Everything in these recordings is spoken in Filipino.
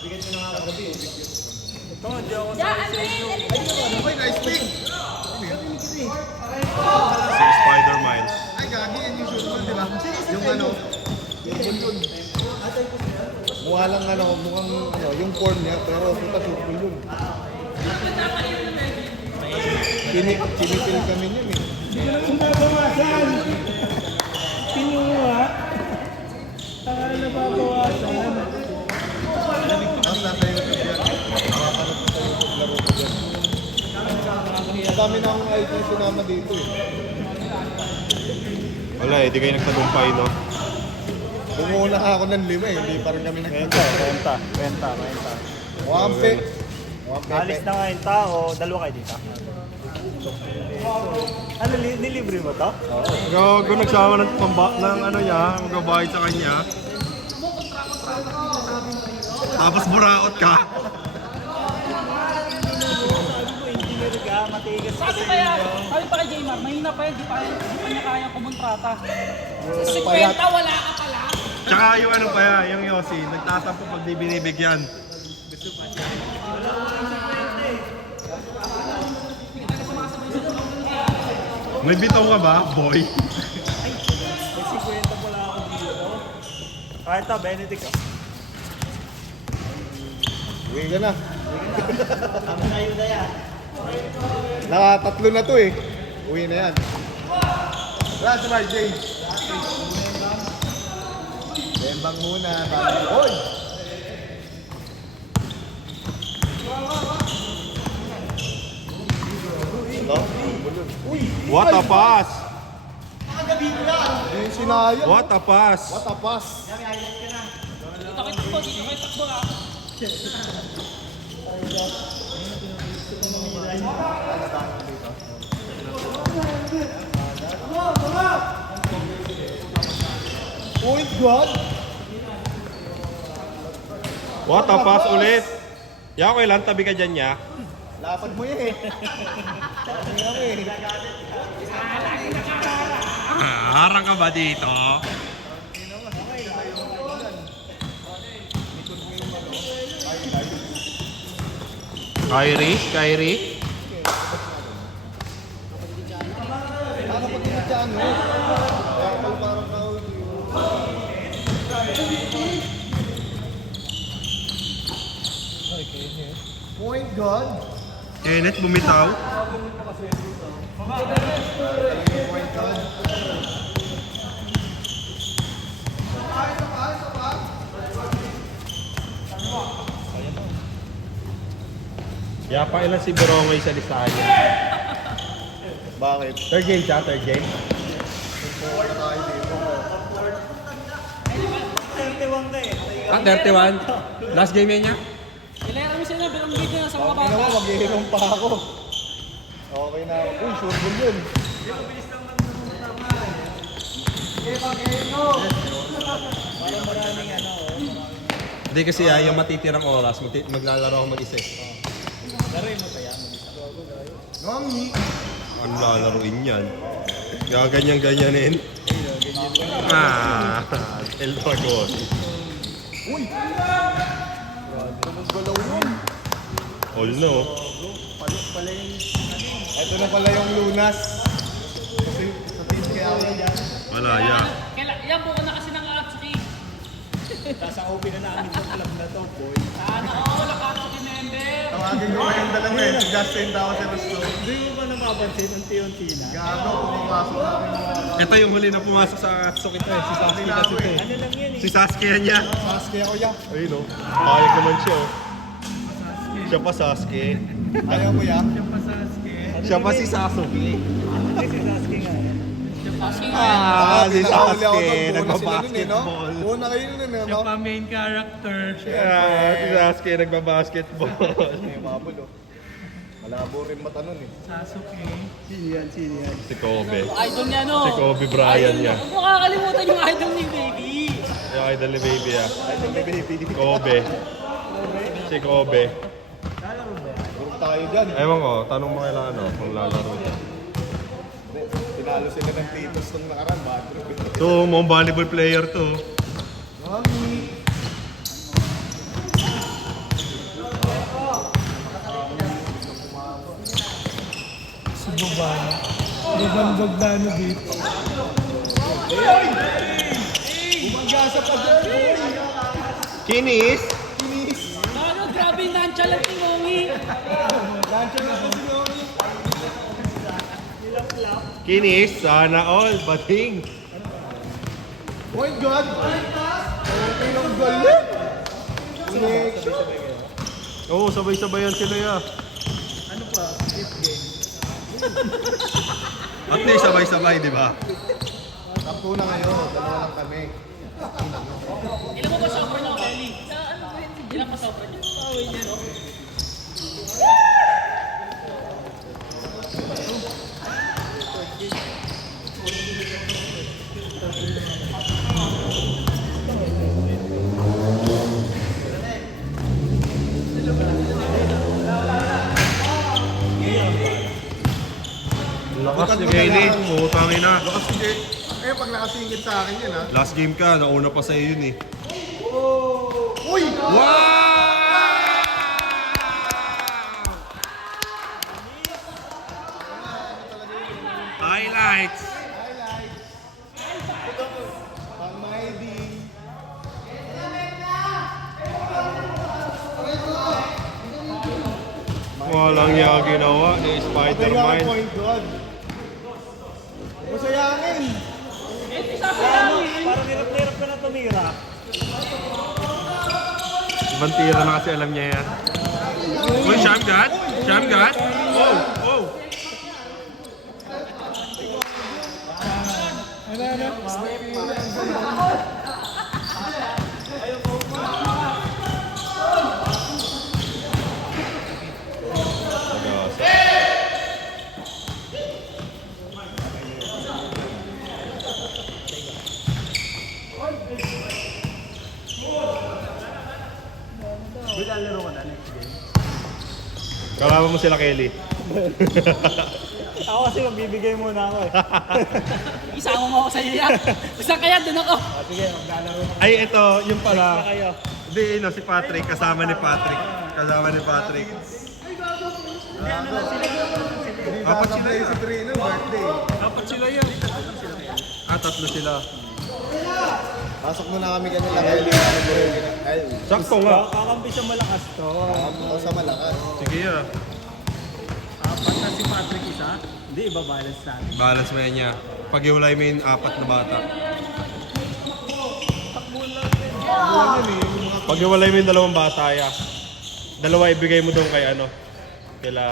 Ito, hindi ako sa inyo. Okay, nice pick. Si Spider-Man. Ay, gagi, yan yung shoot mo, di ba? Yung ano, yung yun. Mukha lang ano, mukhang ano, yung form niya, pero shoot yun. Kinipil kami niyan eh. Hindi ko lang nababawasan. Kinuha. Saka nababawasan. Ang nasa YouTube yan. Makapanood ko sa YouTube, laro ko dyan. Ang dami na akong ID sinama dito eh. Wala eh, di kayo nagtagumpay, no? Bumuna ako ng 5 eh, hindi pa rin kami Renta. Wampe. Alis na ngayon tao, dalawa kayo dito. Ano, nilibre mo to? Gago, nagsama ng ano niya, magbabayad sa kanya. Tapos buraot ka. Engineer ka, matigas ka Sabi sa kaya, inyo. sabi pa kay Jaymar, mahina pa yun, di pa niya kaya kumontrata. Sa 50, wala ka pala. Tsaka yung ano pa yan, yung Yossi, nagtatampo pag di binibigyan. May bitaw ka ba, boy? May 50 pala ako dito. Kahit ta, Benedict ah. Uwi ka na. Kami na yun na yan. Nakatatlo na to eh. Uwi na yan. Last right, James. Bembang muna. Hoy! What a pass! Hindi yung sinayang. What a pass! What a pass. Dito kay takbo ah. Point God. What a pass ulit! Ya, okay lang, tabi ka dyan niya. Lapad mo yan eh. Sabi nga mo eh. Harang ka ba dito? Kyrie? Ano pag hindi siya ano? Kaya pag parang kahuli. Point God. Kenneth bumitaw. Point God. Yapa ilan si Borongay sa listahan niya. Bakit? Third game siya, third game. Wala tayo dito. 31 ka eh. Ah, 31. Last game yan niya? Ilera mo sila, binanggit na sa mga Hindi bata. naman, mag-iinom pa ako. Okay na ako. Uy, sure goal yun. Parang maraming ano. Hindi kasi yung matitirang oras, maglalaro ako mag-isa. Laruin mo kaya. Nami. Ano lalaroin yan? Gaganyan-ganyanin. El Dragon. Uy! Anong galaw yun? All no. Pala yung Ito na pala yung lunas. Kasi sa team kaya ako yan. Wala, ya. Yan, buka na kasi ng Atsuki. nasa OP na namin sa club na to, boy. Sana all, Atsuki member. Tawagin ko kayong dalawa eh. Si Justin daw si Rusto. Hindi mo ba napapansin unti-unti na? Gago, pumapasok natin yung mga Ito yung huli na pumasok sa Atsuki to eh. Si Sasuke kasi to eh. Ano lang yan eh. Si Sasuke yan niya. Sasuke ako yan. Ayun o. Payag naman siya oh. Siya pa Sasuke. Ayaw mo yan? Siya pa si Sasuke. Hindi si Sasuke nga. Asking Si Pinakahuli ako Sasuke. doon. Buo na sila nun eh, no? Nagbabasketball. Buo na kayo nun eh, no? main character. Si Sasuke nagbabasketball. May mabul oh. Malabo rin mata nun eh. Sasuke. Sino yan? Si Kobe. idol niya, no? Si Kobe Bryant niya. Huwag mo kakalimutan yung idol ni Baby. Yung idol ni Baby ah. Ay, may baby. Kobe. Si Kobe. Group tayo dyan. Ewan ko, tanong mo kailan ano, kung lalaro niya. Tinalo sila ng Titos nung nakaraan. Bad group ito. So, mga volleyball player to. Mami! baba na. Nabambag na ano dito. Umagasa pa doon. Kinis. Ano, grabe yung nonchalant ni Momi. Lancho na po si Nori. Kinis. Sana all. Bading. Oh my God! Okay lang galing! Connection! Oo, sabay-sabayan sila ya. Ano pa? Fifth game. At least sabay-sabay, di ba? Takto na ngayon, dalawa lang kami. Ilan mo ba sober na, Kelly? Ilan pa sober niya? Away niya, no? Lakas ni Kelly. Putang ina. Lakas hindi. Eh, pag nakasingit sa akin yan ha. Last game ka, nauna pa sa'yo yun eh. Uy! Wow! Highlights! Highlights! Pang Mighty! Walang niya ginawa ni Kaya Spider-Man. point God. Masayangin! Parang hirap na hirap ka na tumira. Ibang tira na kasi alam niya yan. Uy, Shamgat? Shamgat? Oh, oh. Bilalaro ka na next game. Kalaban mo sila, Kelly. Ako kasi magbibigay muna ako eh. Isama mo ako sa iyo yan. Basta kaya doon ako. Sige, maglalaro na Ay, ito, yung pala. kayo. Hindi, no, si Patrick. Kasama ni Patrick. Kasama ni Patrick. Apat sila Sasablay yan. si Trino, birthday. Apat sila yan. Ah, tatlo sila. Pasok muna kami kanila kayo. Ay, Sakto nga. Kakampi siya malakas to. ako sa malakas. Sige ah. Apat na si Patrick isa. Hindi, iba balance natin. Balance mo yan niya. Pag iwalay mo yung apat na bata. Pag iwalay mo yung dalawang bata, ya. Dalawa ibigay mo doon kay ano. Kila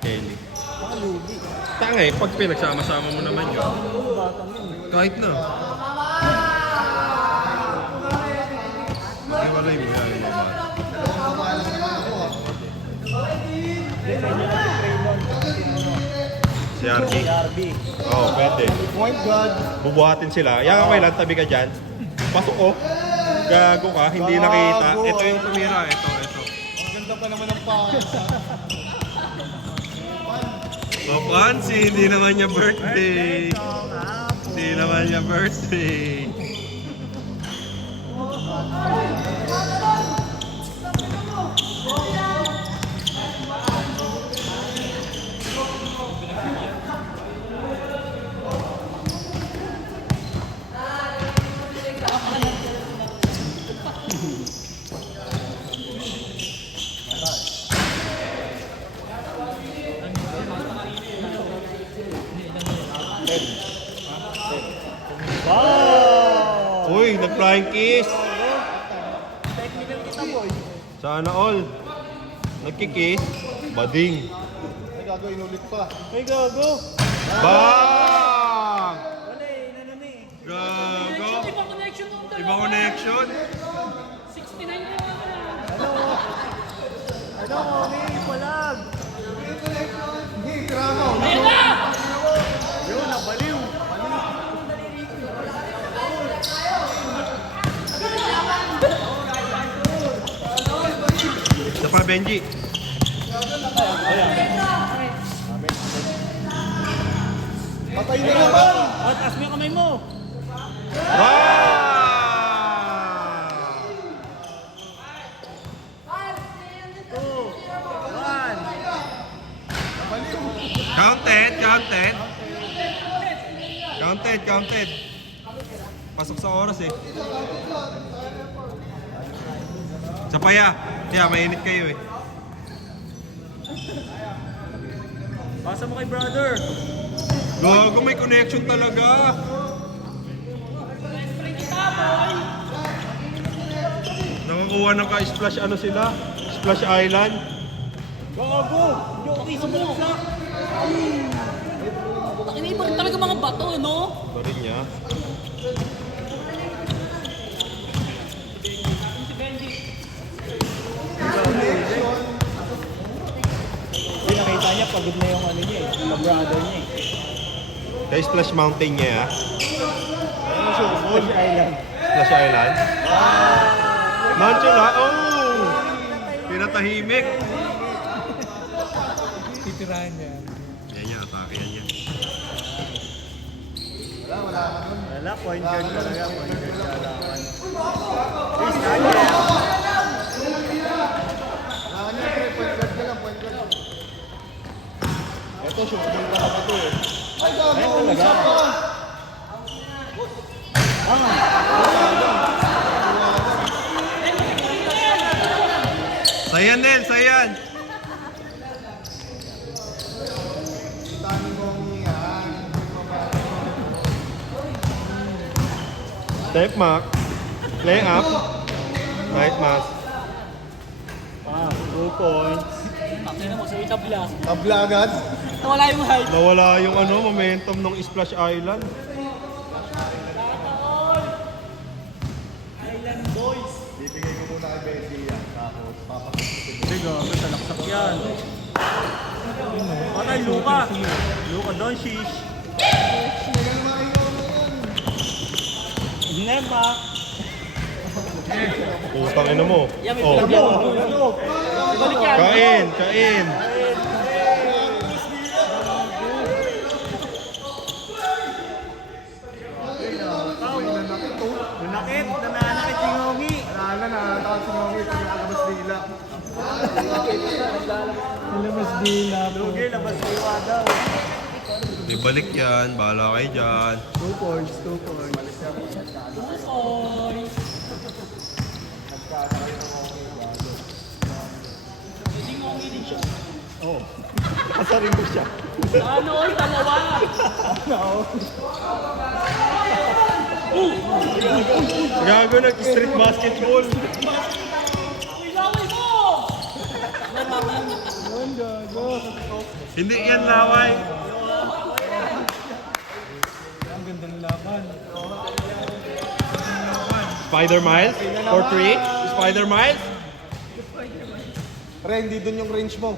Kelly. Makalugi. Tanga eh, pag pinagsama-sama mo naman yun. Kahit na. Iwalay mo yan yung mga bata. Si RB. RB. Oo, oh, pwede. Point God. Bubuhatin sila. Yan okay lang, tabi ka dyan. Pasok ko. Gago ka, hindi nakita. Gago. Ito yung tumira, ito. Ang ganda pa naman ng pangit. Papansi, hindi naman niya birthday. Hindi naman niya birthday. Wow! Uy, nag-flying kiss. Sana all. Nagkikiss. Bading. Ay, gagawin ulit pa. Ay, gago. Bang! Wala eh, inano na eh. Gago. Ibang connection mo. Ibang connection. 69 na lang. Ano, Mami? Palag. Hindi, drama. Ayun na! Yun, nabaliw. Isa pa, Benji. Patay na naman. At taas mo yung kamay mo. Wow! Two, one. Counted. Counted. Pasok sa oras eh. Sa paya. Kaya mainit kayo eh. Pasa mo kay brother. Gago, may connection talaga. Nakakuha ng ka-splash ano sila? Splash Island. Gago! Joki sa bulsa! Iniiba rin talaga mga bato, no? Barin niya. Hindi nakita niya, pagod na yung ano niya eh. Ka-brother niya eh. Kaya Splash Mountain niya. Ano siya? Splash Island. Splash Island. Manchula, oh! Pinatahimik. Titirahan niya. Yan yan, atake yan yan. Wala, point guard talaga. Point guard kalaban. Please, Daniel. Ito, shooting ka na ba ito eh? Ay, gago! Ay, talaga. Sayan, Nel, sayan! Step mark. Play up. Right mask. 2 points. Tingnan mo, sa itabla. Tabla agad. Nawala yung height. Nawala yung ano, momentum ng Splash Island. Bibigay ko muna kay Benji yan. Tapos papakita. Hindi, gago. Salaksak yan. Patay, Luka. Luka Doncic. Nema. Utang ina mo. Yan, may Oh. pinagyan. Balik yan. Kain. Nanakit. Nananakit si Ngongi. Wala na, nakakatawa si Ngongi. Pinakabas dila. Lugi, labas iwa daw. Di balik yan. Bahala kayo dyan. 2 points. Oy. Hindi mo ang din siya. Oo. Kasarin ko siya. Ano, oy, dalawa. Gago, nag-street basketball. Ilaway mo! Hindi yan laway. Ang gandang laban. Spider Miles for 3. Spider Miles. Pre, hindi dun yung range mo.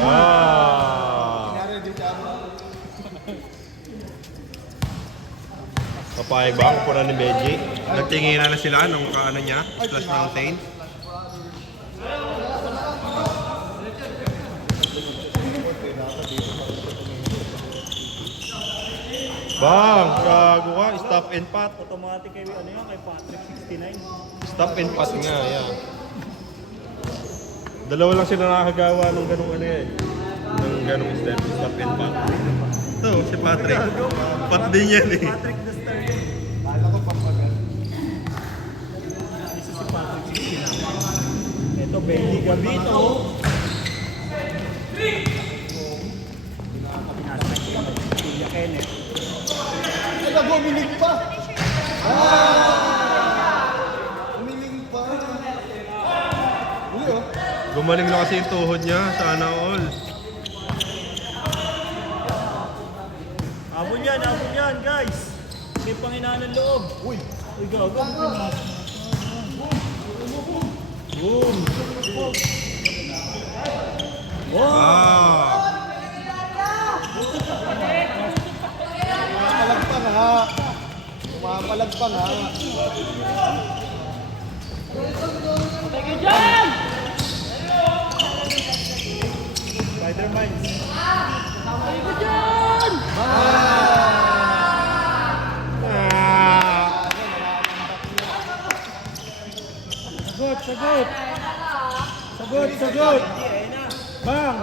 Ah. Kaya din siya. Papayag ba ako pura ni Benji? Nagtinginan na sila nung kaano niya, Splash Mountain. Bang, gago ka, stop and pat. Automatic kay ano yan, kay Patrick 69. Stop and pat nga, yan. Dalawa lang sila nakakagawa ng ganung ano yan. Ng ganung stop and pat. Ito, si Patrick. Pat din yan eh. Patrick the Star. Kala ko pampagal. Isa si Patrick 69. Ito, Benny Gabito. Kuya Kenneth. Ay, nago, umilig pa! Umilig pa! Uli, oh. Gumaling na kasi yung tuhod niya, sana all. Abon yan, guys. May panghinaan ng loob. Uy! Uy, gago. Boom. Ah! Pumapalag pa nga! Pumapalag pa nga! Patay kayo dyan! Spider-Man. Patay kayo dyan! Sagot. Bang.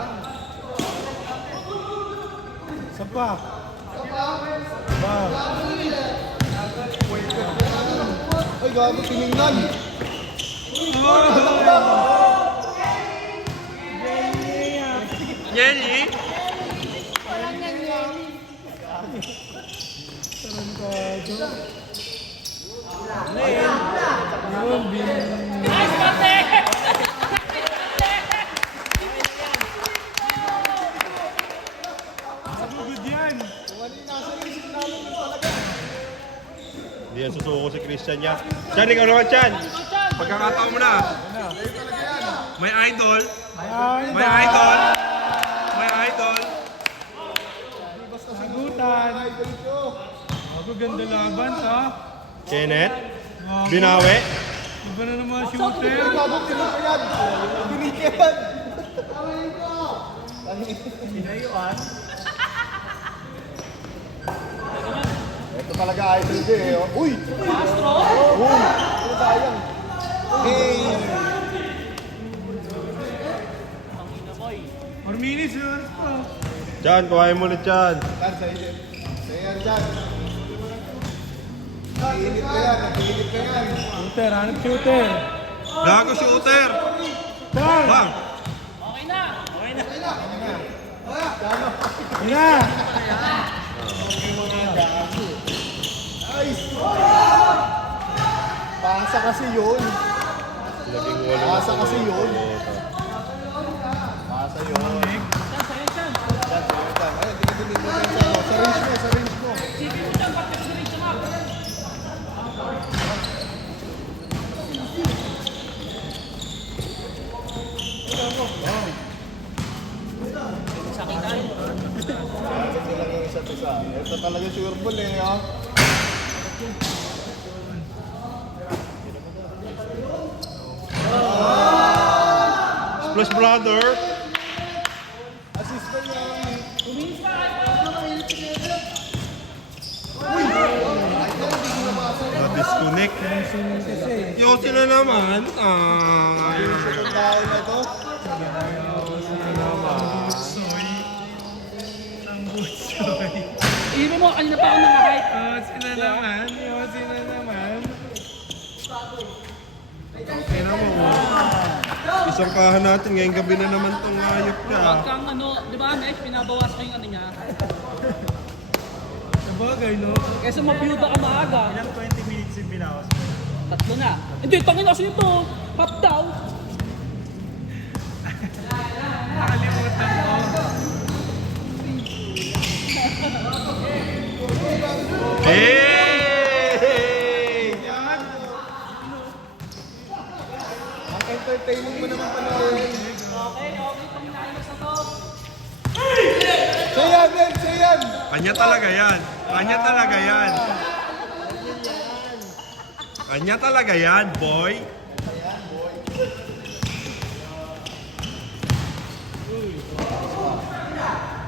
Isa pa. Ba. Ay, gago, tinignan. Jenny? Nice, Pate! Hindi yan susuko si Christian niya. Chan, ikaw naman, Chan. Pagkakataon mo na. May idol. May idol. May idol. Sagutan. Ako ganda laban ha. Kenneth. Binawi. Iba na naman shooter. Ay, gago, tinignan. Tinignan. Ito talaga idol ko eh. Oh. Uy! Astro? Uy! Ito sayang. Hey! 4 minutes yun. Chan, kuhain mo ulit, Chan. Yan, sa isip. Ayan dyan. Nakiinit ka yan, nakiinit ka yan. Shooter, hanap shooter. Gago shooter. Bang! Bang. Okay na. Ina! Nice! Pasa kasi yun. Naging walo. Pasa kasi yun. Pasa yun. Saan, sa'yo, saan? Yan, yan, yan. Ayun, dinidimit mo yan sa sa range mo, sa range mo. Sipin mo dyan, Pate, sa rin siya map. Sakitan. Ito lang yung isa't isa. Ito talaga sure ball eh, ha? Splash brother. Assist ba niya? Na-disconnect. Yosi na naman. Ay. Ang tao na to. Ibi mo, kanina pa ako naka-hype. Sina naman. Sina naman. Tingnan mo. Isang kahan natin. Ngayong gabi na naman tong ayok ka. Huwag kang ano, di ba, Mesh, pinabawas ko yung ano niya. Sabagay, no? Kesa mabiyuda ka maaga. Ilang 20 minutes yung binawas mo. 3 na. Hindi, tangin kasi ito. Half down. Nakalimutan ko. Hey! Ang entertaining mo naman panoorin. Okay, itong inaayos na to. Sayan, Ben! Sayan! Kanya talaga yan. Kanya talaga yan. Kanya talaga yan, boy.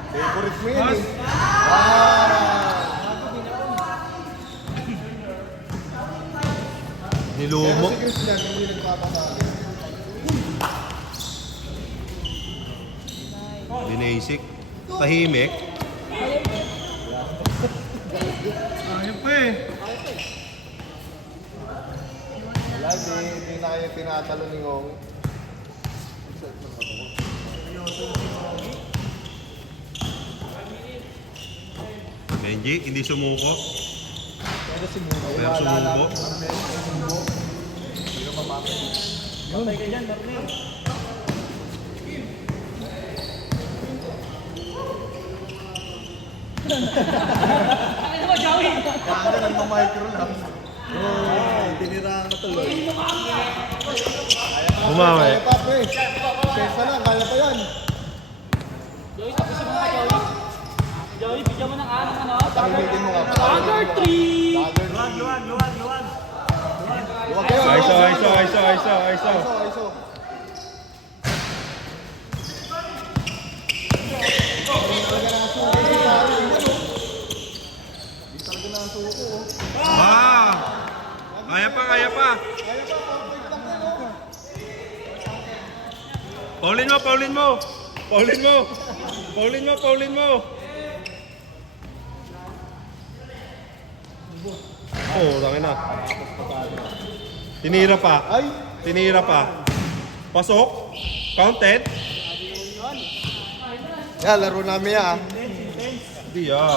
Favorite mo yun eh. Nilumo. Si Christian, hindi nagpapasali. Binasic. Tahimik. Ayaw pa eh. Wala, di na kayo tinatalo ni Ngong. Benji, hindi sumuko. Pero si Muno, Kaya wala lang. sumuko. Hindi ka pamapit. Patay ka dyan, Marley. Tangin mo, Joey. Kaya nang mamicro lang. Tiniraan ka tuloy. Bumawi. Kaya pa, pre. Pesa lang, kaya pa yan. Joey, tapusin mo nga, Joey. Joey, bigyan mo ng ano. Tahimikin mo nga. Dagger 3. Dagger. Luwag. Luwag kayo. Aiso, aiso, aiso, aiso, aiso. Aiso. Ah! Kaya pa, kaya pa. Paulin mo, Paulin mo. Paulin mo. Paulin mo, Paulin mo. Oh, tangin na. Tinira pa. Ay! Tinira pa. Pasok. Counted. Yan, laro namin yan. Hindi ah.